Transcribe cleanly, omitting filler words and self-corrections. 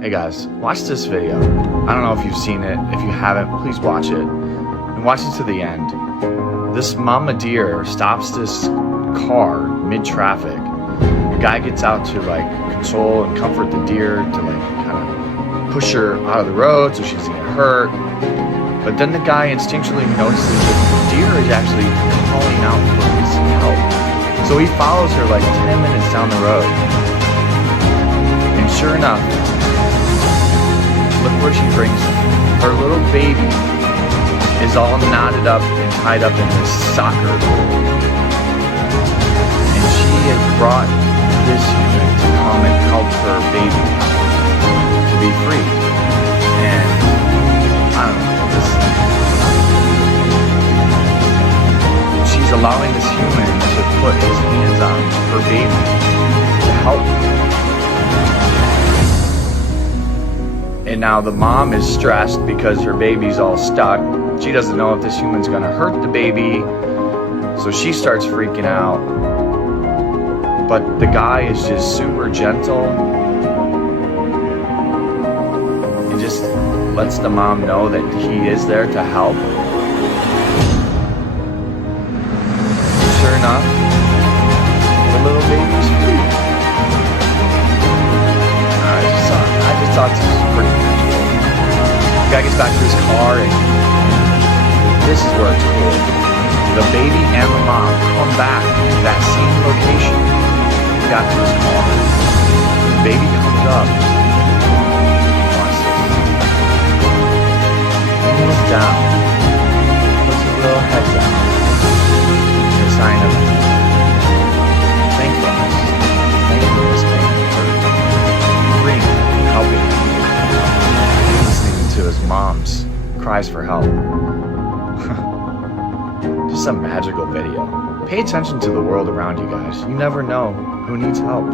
Hey guys, watch this video. I don't know if you've seen it. If you haven't, please watch it. And watch it to the end. This mama deer stops this car mid-traffic. The guy gets out to like console and comfort the deer, to like kind of push her out of the road so she doesn't get hurt. But then the guy instinctually notices that the deer is actually calling out for his help. So he follows her like 10 minutes down the road. And sure enough, look where she brings him. Her little baby is all knotted up and tied up in this soccer goal. And she has brought this human to come and help her baby to be free. And I don't know, she's allowing this human to put his hands on her baby to help. And now the mom is stressed because her baby's all stuck. She doesn't know if this human's gonna hurt the baby, so she starts freaking out. But the guy is just super gentle and just lets the mom know that he is there to help. Sure enough, the little baby's free. I just thought this was pretty cool. The guy gets back to his car, and this is where it's cool. The baby and the mom come back to that same location. He got to his car. The baby comes up. Watch this. He kneels down. Puts his little head down. A sign of thankfulness. Thankfulness for freeing him and helping him. Listening to his mom's cries for help. Just a magical video. Pay attention to the world around you guys. You never know who needs help.